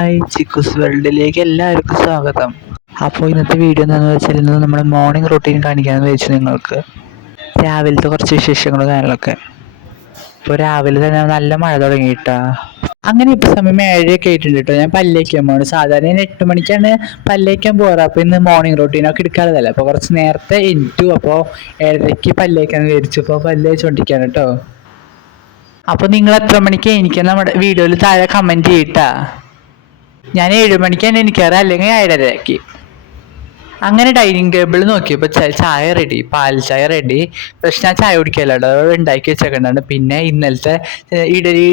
Hi, Chikkus വേൾഡിലേക്ക് എല്ലാവർക്കും സ്വാഗതം. അപ്പോൾ ഇന്നത്തെ വീഡിയോ എന്താണെന്ന് വെച്ചാൽ ഇന്ന് നമ്മുടെ മോർണിംഗ് റൊട്ടീൻ കാണിക്കാമെന്ന് വെച്ചു നിങ്ങൾക്ക്. രാവിലത്തെ കുറച്ച് വിശേഷങ്ങളും കാര്യങ്ങളൊക്കെ. ഇപ്പോൾ രാവിലെ തന്നെ നല്ല മഴ തുടങ്ങിയിട്ടാ. അങ്ങനെ ഇപ്പോൾ സമയം 7:00 ആയിട്ടുണ്ട് കേട്ടോ. ഞാൻ പല്ലേക്കാൻ പോകണം. സാധാരണ ഞാൻ 8 മണിക്കാണ് പല്ലേക്കാൻ പോകാറ്. അപ്പോൾ ഇന്ന് മോർണിംഗ് റൊട്ടീനൊക്കെ എടുക്കാറില്ല. അപ്പോൾ കുറച്ച് നേരത്തെ എണീറ്റു. അപ്പോൾ 7:30 പല്ലേക്കാൻ വിചാരിച്ചു. അപ്പോൾ പല്ല് വെച്ചുകൊണ്ടിരിക്കുകയാണ് കേട്ടോ. അപ്പോൾ നിങ്ങൾ എത്ര മണിക്ക് എനിക്ക് നമ്മുടെ വീഡിയോയിൽ താഴെ കമൻറ്റ് ചെയ്യട്ടാ. ഞാൻ 7 മണിക്കാണ് എനിക്കാറ്, അല്ലെങ്കിൽ 7:30. അങ്ങനെ ഡൈനിങ് ടേബിൾ നോക്കിയപ്പോൾ ചായ റെഡി, പാൽ ചായ റെഡി. പക്ഷെ ഞാൻ ചായ കുടിക്കല്ലോ, ഉണ്ടാക്കി വെച്ചേക്കണ്ടാണ്. പിന്നെ ഇന്നലെ ഇഡലി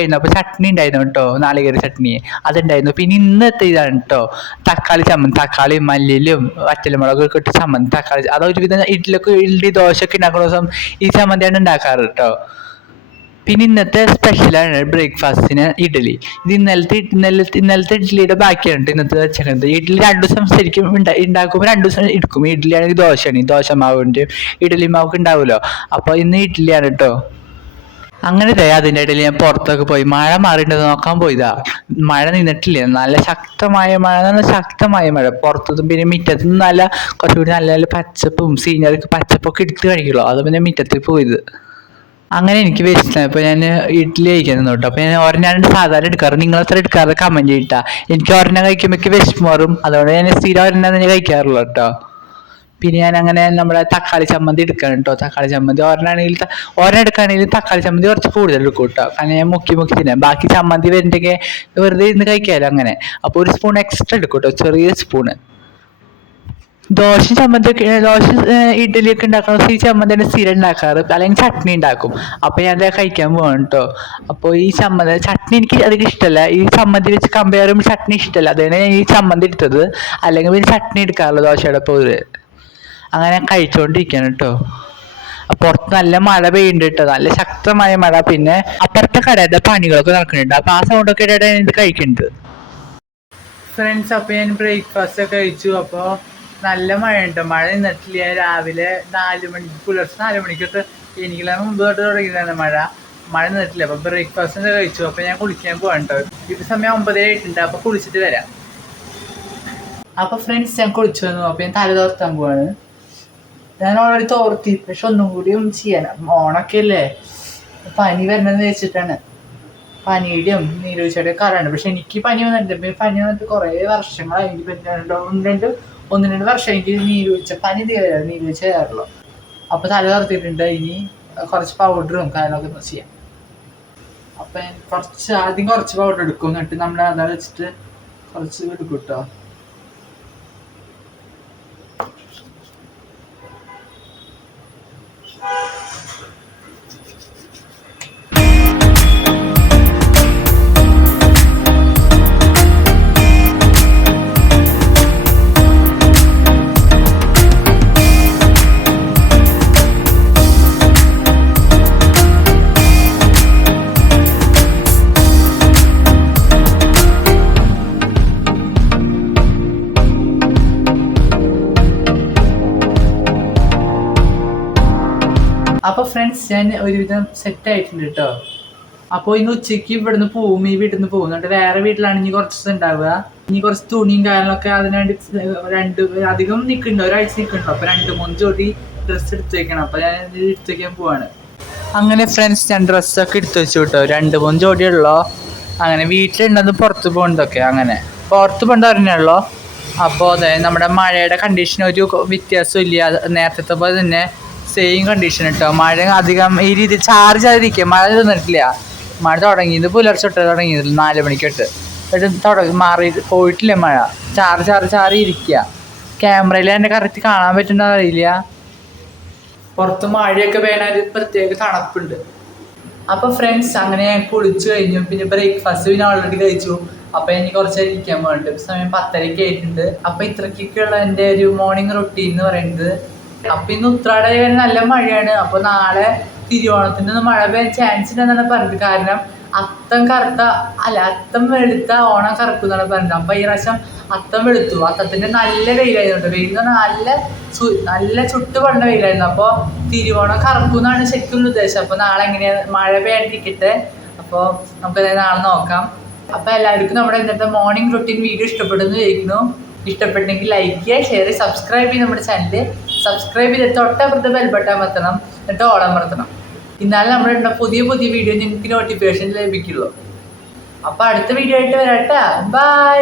ആയിരുന്നു. അപ്പോൾ ചട്നി ഉണ്ടായിരുന്നു കേട്ടോ, നാളികേര ചട്നി അതുണ്ടായിരുന്നു. പിന്നെ ഇന്നത്തെ ഇതാണ് കേട്ടോ, തക്കാളി ചമ്മന്തി. തക്കാളി മല്ലിയിലും വറ്റൽമുളകൊക്കെ ഇട്ട് ചമ്മന്തി തക്കാളി. അത് ഒരുവിധം ഇഡ്ഡലി ദോശയൊക്കെ ഉണ്ടാക്കുന്ന ദിവസം ഈ ചമ്മന്തിയാണ് ഉണ്ടാക്കാറ് കേട്ടോ. പിന്നെ ഇന്നത്തെ സ്പെഷ്യലാണ് ബ്രേക്ക്ഫാസ്റ്റിന് ഇഡ്ഡലി. ഇത് ഇന്നലത്തെ ഇഡ്ഡലിയുടെ ബാക്കിയാണ് ഇന്നത്തെ വെച്ചേക്കുന്നത്. ഇഡ്ഡലി 2 ദിവസം ശരിക്കും ഉണ്ടാക്കുമ്പോൾ 2 ദിവസം എടുക്കും. ഇഡ്ഡലി ആണെങ്കിൽ ദോശയാണ്, ദോശ മാവിൻ്റെ ഇഡ്ഡലി മാവൊക്കെ ഉണ്ടാവുമല്ലോ. അപ്പോൾ ഇന്ന് ഇഡ്ഡലിയാണ് കേട്ടോ. അങ്ങനെ അതിൻ്റെ ഇടയിൽ ഞാൻ പുറത്തൊക്കെ പോയി മഴ മാറിയിട്ടുണ്ടെന്ന് നോക്കാൻ പോയതാ. മഴ നിന്നിട്ടില്ല, നല്ല ശക്തമായ മഴ പുറത്തും പിന്നെ മുറ്റത്തുനിന്ന് കുറച്ചുകൂടി നല്ല പച്ചപ്പും സീനറിക്ക് പച്ചപ്പൊക്കെ എടുത്ത് കഴിക്കുള്ളൂ. അത് പിന്നെ മുറ്റത്ത് പോയത്. അങ്ങനെ എനിക്ക് വിശന്നായി. അപ്പോൾ ഞാൻ ഇഡ്ഡലി കഴിക്കുന്നു കേട്ടോ. അപ്പോൾ ഞാൻ ഒരെണ്ണമാണ് സാധാരണ എടുക്കാറ്. നിങ്ങൾ എത്ര എടുക്കാറ് കമൻറ്റ് ചെയ്തിട്ടാ. എനിക്ക് ഒരെണ്ണം കഴിക്കുമ്പോൾ വിശപ്പ് മാറും. അതുകൊണ്ട് ഞാൻ സ്ഥിരം ഒരെണ്ണം തന്നെ കഴിക്കാറുള്ളൂ കേട്ടോ. പിന്നെ ഞാൻ അങ്ങനെ നമ്മുടെ തക്കാളി ചമ്മന്തി എടുക്കണം കേട്ടോ. തക്കാളി ചമ്മന്തി ഒരെണ്ണം എടുക്കുകയാണെങ്കിൽ തക്കാളി ചമ്മന്തി കുറച്ച് കൂടുതൽ എടുക്കും കേട്ടോ. കാരണം ഞാൻ മുക്കി തിന്നാം. ബാക്കി ചമ്മന്തി വരുന്നുണ്ടെങ്കിൽ വെറുതെ ഇരുന്ന് കഴിക്കാമല്ലോ അങ്ങനെ. അപ്പോൾ 1 സ്പൂൺ എക്സ്ട്രാ എടുക്കും കേട്ടോ, ചെറിയ സ്പൂണ്. ദോശ ഇഡ്ഡലിയൊക്കെ ഉണ്ടാക്കുന്ന ഈ ചമ്മന്തിയാണ് സ്ഥിരം ഉണ്ടാക്കാറ്, അല്ലെങ്കിൽ ചട്നി ഉണ്ടാക്കും. അപ്പോൾ ഞാൻ അത് കഴിക്കാൻ പോകണം കേട്ടോ. അപ്പോൾ ഈ ചട്നി എനിക്ക് അധികം ഇഷ്ടമല്ല. ഈ ചമ്മന്തി വെച്ച് കമ്പയർ ചെയ്യുമ്പോൾ ചട്നി ഇഷ്ടമല്ല. അതാണ് ഞാൻ ഈ ചമ്മന്തി എടുത്തത്. അല്ലെങ്കിൽ പിന്നെ ചട്നി എടുക്കാറുള്ളൂ ദോശയുടെ പോലെ. അങ്ങനെ കഴിച്ചുകൊണ്ടിരിക്കുകയാണ് കേട്ടോ. പുറത്ത് നല്ല മഴ പെയ്യുന്നുണ്ട് കേട്ടോ, നല്ല ശക്തമായ മഴ. പിന്നെ അപ്പുറത്തെ കടയുടെ പണികളൊക്കെ നടക്കുന്നുണ്ട്. അപ്പോൾ ആ സൗണ്ടൊക്കെ ഇടയാണ് ഇത് കഴിക്കുന്നത്. ഫ്രണ്ട്സ്, അപ്പോൾ ഞാൻ ബ്രേക്ക്ഫാസ്റ്റ് ഒക്കെ കഴിച്ചു. അപ്പോൾ നല്ല മഴയുണ്ട്. മഴ നിന്നിട്ടില്ല. രാവിലെ 4 മണിക്ക്, പുലർച്ചെ 4 മണിക്കൊട്ട് എനിക്കുള്ള മുമ്പ് തൊട്ട് തുടങ്ങിയതാണ് മഴ നിന്നിട്ടില്ല. അപ്പോൾ ബ്രേക്ക്ഫാസ്റ്റ് കഴിച്ചു. അപ്പോൾ ഞാൻ കുളിക്കാൻ പോകാൻ കേട്ടോ. ഇപ്പോൾ സമയം 9:30 ആയിട്ടുണ്ട്. അപ്പോൾ കുളിച്ചിട്ട് വരാം. അപ്പോൾ ഫ്രണ്ട്സ്, ഞാൻ കുളിച്ചു വന്നു. അപ്പോൾ ഞാൻ തല തോർത്താൻ പോവാണ്. ഞാൻ ഓൾറെഡി തോർത്തി, പക്ഷെ ഒന്നും കൂടിയും ചെയ്യാൻ. ഓണൊക്കെ അല്ലേ, പനി വരണമെന്ന് വെച്ചിട്ടാണ്. പനിയുടെയും നീരൂച്ചയുടെ കാറാണ്. പക്ഷെ എനിക്ക് പനി വന്നിട്ടുണ്ട്. പനി വന്നിട്ട് കുറേ വർഷങ്ങളായി. എനിക്ക് 1-2 വർഷം എനിക്ക് നീരൂച്ച ചെയ്യാറുള്ളൂ. അപ്പോൾ തല തുറത്തിട്ടുണ്ട്. ഇനി കുറച്ച് പൗഡറും കാര്യങ്ങളൊക്കെ ചെയ്യാം. അപ്പം ആദ്യം കുറച്ച് പൗഡർ എടുക്കും. എന്നിട്ട് നമ്മൾ അതാ വെച്ചിട്ട് കുറച്ച് എടുക്കും കേട്ടോ. അപ്പോൾ ഫ്രണ്ട്സ്, ഞാൻ ഒരുവിധം സെറ്റ് ആയിട്ടുണ്ട് കേട്ടോ. അപ്പോൾ ഇന്ന് ഉച്ചയ്ക്ക് ഇവിടുന്ന് പോവും, ഈ വീട്ടിൽ നിന്ന് പോകും. എന്നിട്ട് വേറെ വീട്ടിലാണ് ഇനി കുറച്ച് ദിവസം ഉണ്ടാവുക. ഇനി കുറച്ച് തുണിയും കാര്യങ്ങളൊക്കെ അതിനുവേണ്ടി അധികം നിൽക്കുന്നുണ്ടോ, ഒരാഴ്ച നിൽക്കുന്നുണ്ടോ. അപ്പോൾ 2-3 ജോഡി ഡ്രസ്സ് എടുത്ത് വയ്ക്കണം. അപ്പോൾ ഞാൻ എടുത്ത് വയ്ക്കാൻ പോവാണ്. അങ്ങനെ ഫ്രണ്ട്സ്, ഞാൻ ഡ്രസ്സൊക്കെ എടുത്ത് വെച്ചു കേട്ടോ. 2-3 ജോഡിയുള്ളൂ. അങ്ങനെ വീട്ടിലുണ്ടത് പുറത്ത് പോകുന്നതൊക്കെ. അങ്ങനെ പുറത്ത് പോകേണ്ട ഒരെണ്ണുള്ളൂ. അപ്പോൾ അതെ, നമ്മുടെ മഴയുടെ കണ്ടീഷൻ ഒരു വ്യത്യാസവും ഇല്ല. നേരത്തെ പോലെ തന്നെ സെയിം കണ്ടീഷൻ കേട്ടോ. മഴ അധികം ഈ രീതിയിൽ ചാർജ് ആയിരിക്കുക. മഴ നിന്നിട്ടില്ല. മഴ തുടങ്ങിയത് പുലർച്ചെ തുടങ്ങിയത് 4 മണിക്കൊട്ട്. മാറി പോയിട്ടില്ല മഴ. ചാറി ഇരിക്കുക. ക്യാമറയിൽ എൻ്റെ കറക്റ്റ് കാണാൻ പറ്റുന്ന അറിയില്ല. പുറത്ത് മഴയൊക്കെ പെയ്യാൻ പ്രത്യേക തണുപ്പുണ്ട്. അപ്പോൾ ഫ്രണ്ട്സ്, അങ്ങനെ ഞാൻ കുളിച്ച് കഴിഞ്ഞു. പിന്നെ ബ്രേക്ക്ഫാസ്റ്റ് പിന്നെ ഓൾറെഡി കഴിച്ചു. അപ്പോൾ എനിക്ക് കുറച്ച് ഇരിക്കാൻ പോകണ്ട്. സമയം 10:30 ആയിട്ടുണ്ട്. അപ്പോൾ ഇത്രയ്ക്കൊക്കെയുള്ള എൻ്റെ ഒരു മോർണിംഗ് റൊട്ടീൻ എന്ന് പറയുന്നത്. അപ്പൊ ഇന്ന് ഉത്രാടം നല്ല മഴയാണ്. അപ്പൊ നാളെ തിരുവോണത്തിന്റെ മഴ പെയ്യാൻ ചാൻസ് ഉണ്ടെന്നാണ് പറഞ്ഞത്. കാരണം അത്തം വെളുത്ത ഓണം കറുക്കും എന്നാണ് പറഞ്ഞത്. അപ്പൊ ഈ പ്രാവശ്യം അത്തം വെളുത്തു. അത്തത്തിന്റെ നല്ല വെയിലായിരുന്നു. വെയിൽ എന്ന് പറഞ്ഞാൽ നല്ല ചുട്ട് പണ്ട വെയിലായിരുന്നു. അപ്പോൾ തിരുവോണം കറുക്കും എന്നാണ് ശരിക്കും ഉദ്ദേശം. അപ്പോൾ നാളെ എങ്ങനെയാണ് മഴ പെയ്യാണ്ടിരിക്കട്ടെ. അപ്പോൾ നമുക്കത് നാളെ നോക്കാം. അപ്പോൾ എല്ലാവർക്കും നമ്മുടെ ഇന്നത്തെ മോർണിംഗ് റൊട്ടീൻ വീഡിയോ ഇഷ്ടപ്പെടുന്നു വിചാരിക്കുന്നു. ഇഷ്ടപ്പെട്ടെങ്കിൽ ലൈക്ക് ചെയ്യുക, ഷെയർ ചെയ്യുക, സബ്സ്ക്രൈബ് ചെയ്യുക. നമ്മുടെ ചാനൽ സബ്സ്ക്രൈബ് ചെയ്ത് തൊട്ടപ്പുറത്ത് ബെൽ ബട്ടൺ അമർത്തണം, എന്നിട്ട് ഓൾ അമർത്തണം. എന്നാലും നമ്മുടെ പുതിയ പുതിയ വീഡിയോ നിങ്ങൾക്ക് നോട്ടിഫിക്കേഷൻ ലഭിക്കുള്ളൂ. അപ്പോൾ അടുത്ത വീഡിയോ ആയിട്ട് വരാം. ബൈ.